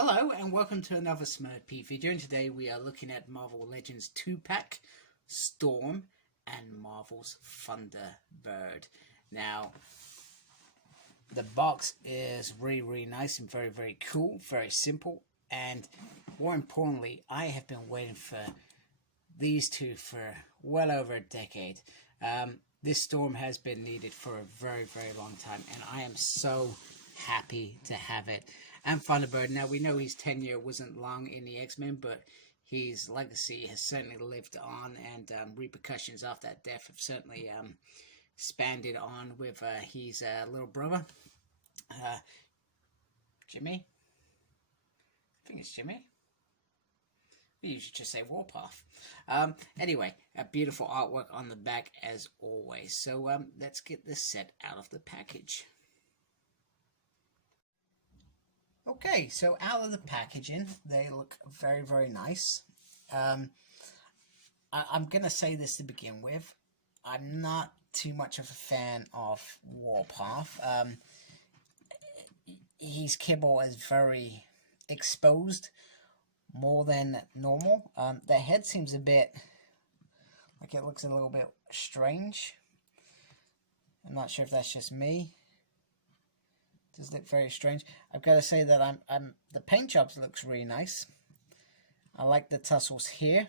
Hello and welcome to another Smurfy video, and today we are looking at Marvel Legends 2-pack, Storm, and Marvel's Thunderbird. Now, the box is really nice and very cool, very simple, and more importantly, I have been waiting for these two for well over a decade. This Storm has been needed for a very long time, and I am so happy to have it. And Thunderbird, now we know his tenure wasn't long in the X-Men, but his legacy has certainly lived on, and repercussions after that death have certainly expanded on with his little brother, Jimmy. I think it's Jimmy. We usually just say Warpath. Anyway, a beautiful artwork on the back as always. So let's get this set out of the package. Okay, so out of the packaging, they look very nice. I'm going to say this to begin with. I'm not too much of a fan of Warpath. His kibble is very exposed, more than normal. The head seems a bit like it looks a little bit strange. I'm not sure if that's just me. Does look very strange. I've got to say that the paint jobs looks really nice. I like the tussles here,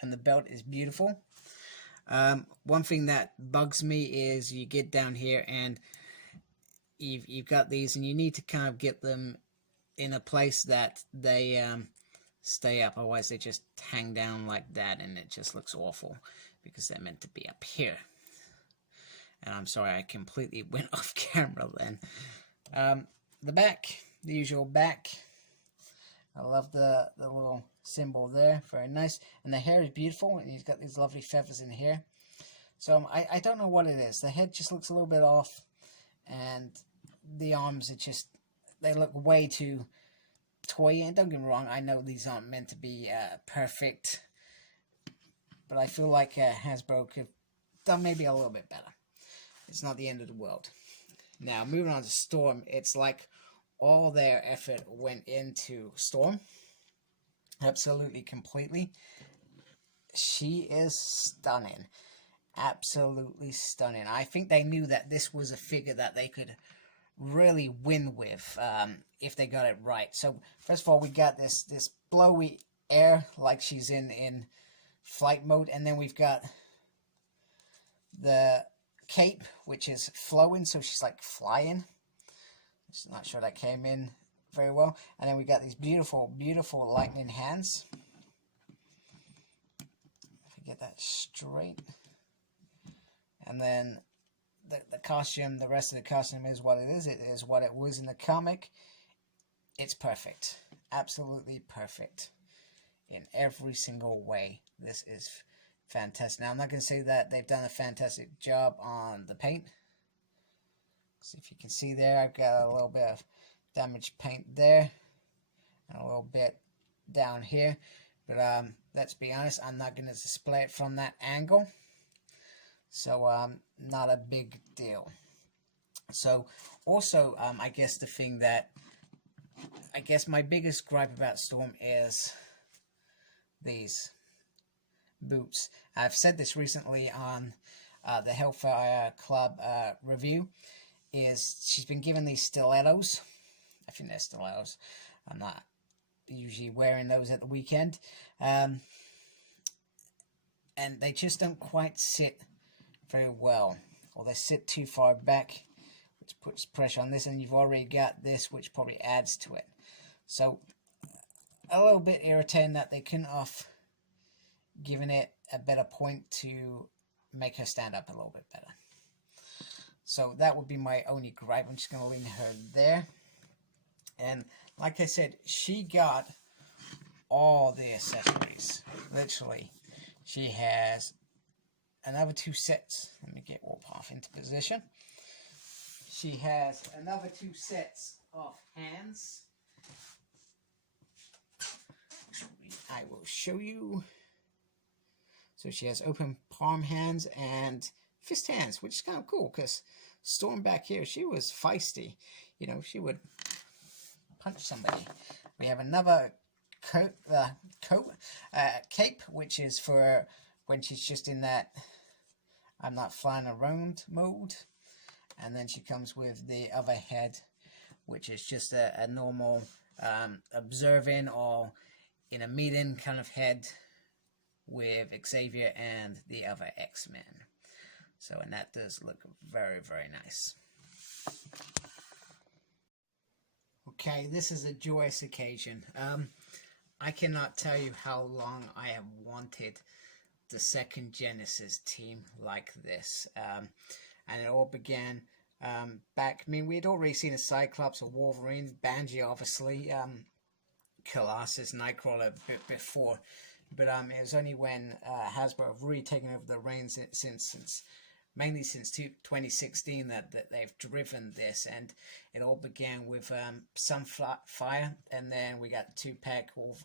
and the belt is beautiful. One thing that bugs me is you get down here and you've got these, and you need to kind of get them in a place that they stay up. Otherwise, they just hang down like that, and it just looks awful because they're meant to be up here. And I'm sorry, I completely went off camera then. The back, the usual back. I love the little symbol there, very nice. And the hair is beautiful, and he's got these lovely feathers in here. So I don't know what it is. The head just looks a little bit off, and the arms are just, they look way too toy. And don't get me wrong, I know these aren't meant to be perfect, but I feel like Hasbro could have done maybe a little bit better. It's not the end of the world. Now, moving on to Storm, it's like all their effort went into Storm. Absolutely, completely. She is stunning. Absolutely stunning. I think they knew that this was a figure that they could really win with if they got it right. So, first of all, we got this blowy air like she's in flight mode. And then we've got the cape, which is flowing, so she's like flying. Just not sure that came in very well. And then we got these beautiful lightning hands. If I get that straight. And then the costume, the rest of the costume is what it is. It is what it was in the comic. It's perfect. Absolutely perfect. In every single way. This is fantastic. Now, I'm not going to say that they've done a fantastic job on the paint. So if you can see there, I've got a little bit of damaged paint there. And a little bit down here. But let's be honest, I'm not going to display it from that angle. So not a big deal. So also, I guess the thing that, I guess my biggest gripe about Storm is these boots. I've said this recently on the Hellfire Club review, is she's been given these stilettos. I think they're stilettos. I'm not usually wearing those at the weekend. And they just don't quite sit very well. Or they sit too far back, which puts pressure on this, and you've already got this, which probably adds to it. So, a little bit irritating that they couldn't have given it a better point to make her stand up a little bit better. So that would be my only gripe. I'm just going to leave her there. And like I said, she got all the accessories. Literally. She has another 2 sets. Let me get Warpath into position. She has another 2 sets of hands. I will show you. So she has open palm hands and fist hands, which is kind of cool because Storm back here, she was feisty. You know, she would punch somebody. We have another cape, which is for when she's just in that I'm not flying around mode. And then she comes with the other head, which is just a normal observing or in a meeting kind of head with Xavier and the other X-Men. So, and that does look very, very nice. Okay, this is a joyous occasion. I cannot tell you how long I have wanted the second Genesis team like this. And it all began back, I mean, we had already seen a Cyclops, a Wolverine, Banshee, obviously, Colossus, Nightcrawler a bit before. But it was only when Hasbro have really taken over the reins mainly since 2016 that they've driven this, and it all began with Sunfire, and then we got 2-pack of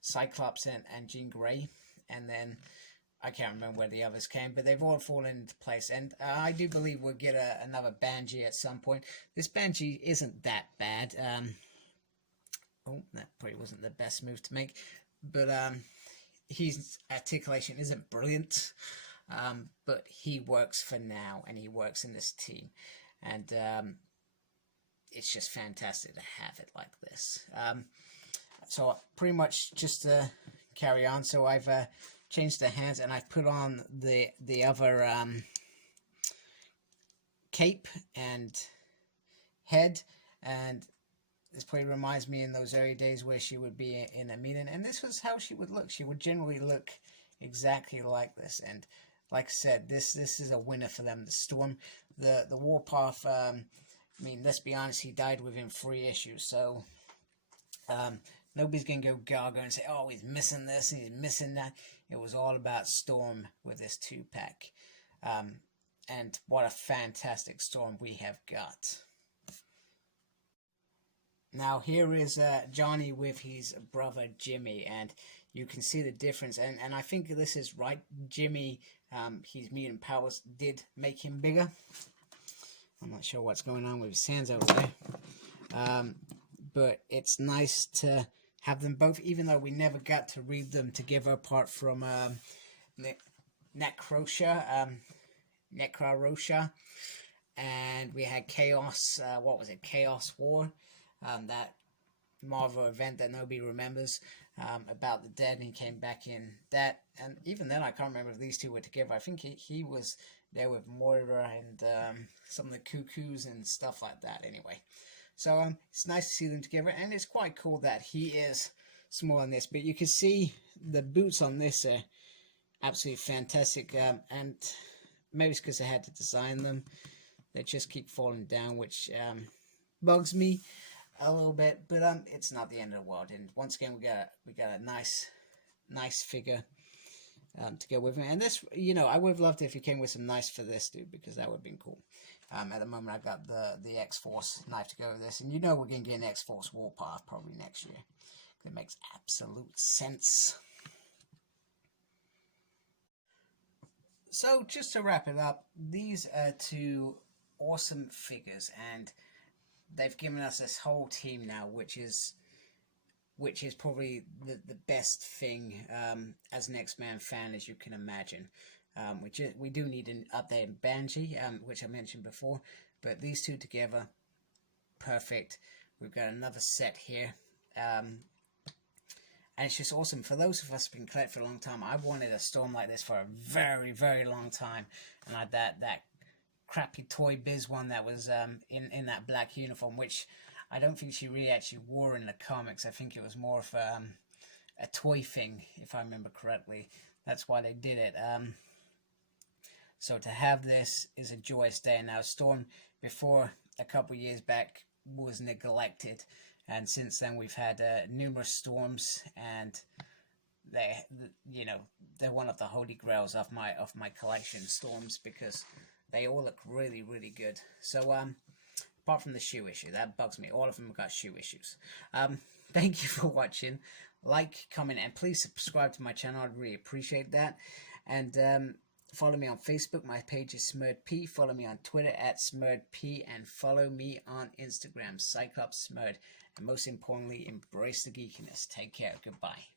Cyclops and Jean Grey, and then I can't remember where the others came, but they've all fallen into place, and I do believe we'll get another Banshee at some point. This Banshee isn't that bad. Oh, that probably wasn't the best move to make, but his articulation isn't brilliant. But he works for now, and he works in this team, and it's just fantastic to have it like this. So pretty much just to carry on, so I've changed the hands, and I've put on the other cape and head, and this probably reminds me in those early days where she would be in a meeting, and this was how she would look. She would generally look exactly like this, and like I said, this is a winner for them. The Storm, the Warpath, I mean, let's be honest, he died within 3 issues, so nobody's going to go gaga and say, oh, he's missing this and he's missing that. It was all about Storm with this 2-pack. And what a fantastic Storm we have got. Now here is Johnny with his brother Jimmy, and you can see the difference, and I think this is right. Jimmy, his mutant powers did make him bigger. I'm not sure what's going on with his hands over there, but it's nice to have them both, even though we never got to read them together apart from Necrosha, and we had Chaos, what was it, Chaos War, that Marvel event that nobody remembers, about the dead, and he came back in that, and even then I can't remember if these two were together. I think he was there with Moira and some of the Cuckoos and stuff like that anyway. So it's nice to see them together, and it's quite cool that he is small on this, but you can see the boots on this are absolutely fantastic, and maybe it's because I had to design them. They just keep falling down, which bugs me a little bit, but it's not the end of the world. And once again, we got a nice figure to go with it. And this, you know, I would have loved it if he came with some knives for this dude, because that would have been cool. At the moment, I've got the X-Force knife to go with this, and you know we're going to get an X-Force Warpath probably next year. It makes absolute sense. So just to wrap it up, these are 2 awesome figures, and they've given us this whole team now, which is probably the best thing as an X-Men fan as you can imagine. We do need an updated Banshee, which I mentioned before, but these 2 together, perfect. We've got another set here, and it's just awesome. For those of us who've been collecting for a long time, I've wanted a Storm like this for a very, very long time, and I had that crappy Toy Biz one that was in that black uniform, which I don't think she really actually wore in the comics. I think it was more of a toy thing, if I remember correctly. That's why they did it. So to have this is a joyous day. Now, Storm, before a couple years back, was neglected, and since then we've had numerous Storms, and they're one of the holy grails of my collection, Storms, because they all look really, really good. So apart from the shoe issue, that bugs me. All of them have got shoe issues. Thank you for watching. Like, comment, and please subscribe to my channel. I'd really appreciate that. And Follow me on Facebook. My page is SmurredP. Follow me on Twitter at SmurredP. And follow me on Instagram, Cyclops Smurred. And most importantly, embrace the geekiness. Take care. Goodbye.